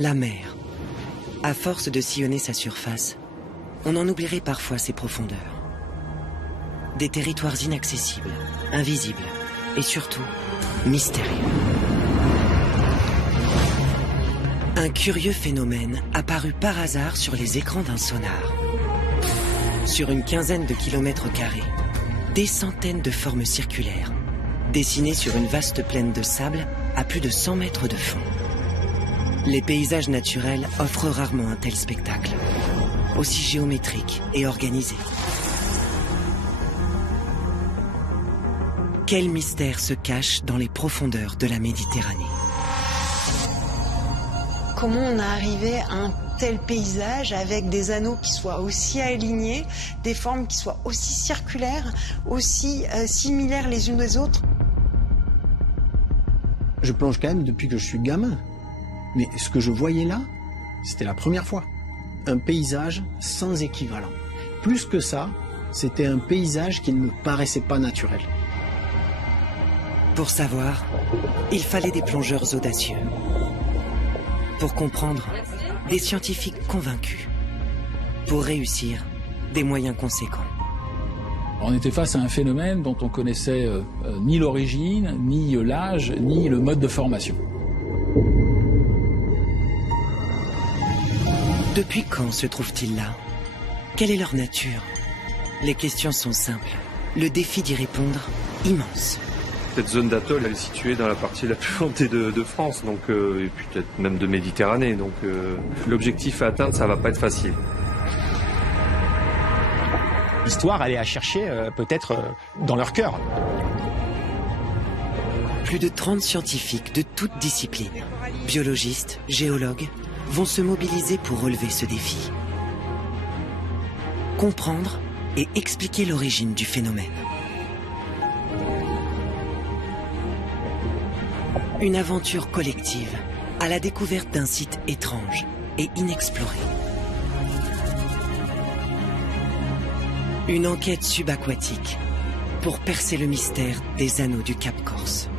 La mer. À force de sillonner sa surface, on en oublierait parfois ses profondeurs. Des territoires inaccessibles, invisibles et surtout mystérieux. Un curieux phénomène apparu par hasard sur les écrans d'un sonar. Sur une quinzaine de kilomètres carrés, des centaines de formes circulaires, dessinées sur une vaste plaine de sable à plus de 100 mètres de fond. Les paysages naturels offrent rarement un tel spectacle, aussi géométrique et organisé. Quel mystère se cache dans les profondeurs de la Méditerranée? Comment on est arrivé à un tel paysage avec des anneaux qui soient aussi alignés, des formes qui soient aussi circulaires, aussi similaires les unes aux autres? Je plonge quand même depuis que je suis gamin. Mais ce que je voyais là, c'était la première fois. Un paysage sans équivalent. Plus que ça, c'était un paysage qui ne me paraissait pas naturel. Pour savoir, il fallait des plongeurs audacieux. Pour comprendre, des scientifiques convaincus. Pour réussir, des moyens conséquents. On était face à un phénomène dont on connaissait ni l'origine, ni l'âge, ni le mode de formation. Depuis quand se trouvent-ils là? Quelle est leur nature? Les questions sont simples. Le défi d'y répondre, immense. Cette zone d'atoll, elle est située dans la partie la plus ventée de France, donc, et puis peut-être même de Méditerranée. Donc l'objectif à atteindre, ça va pas être facile. L'histoire, elle est à chercher peut-être dans leur cœur. Plus de 30 scientifiques de toutes disciplines, biologistes, géologues, vont se mobiliser pour relever ce défi. Comprendre et expliquer l'origine du phénomène. Une aventure collective à la découverte d'un site étrange et inexploré. Une enquête subaquatique pour percer le mystère des anneaux du Cap Corse.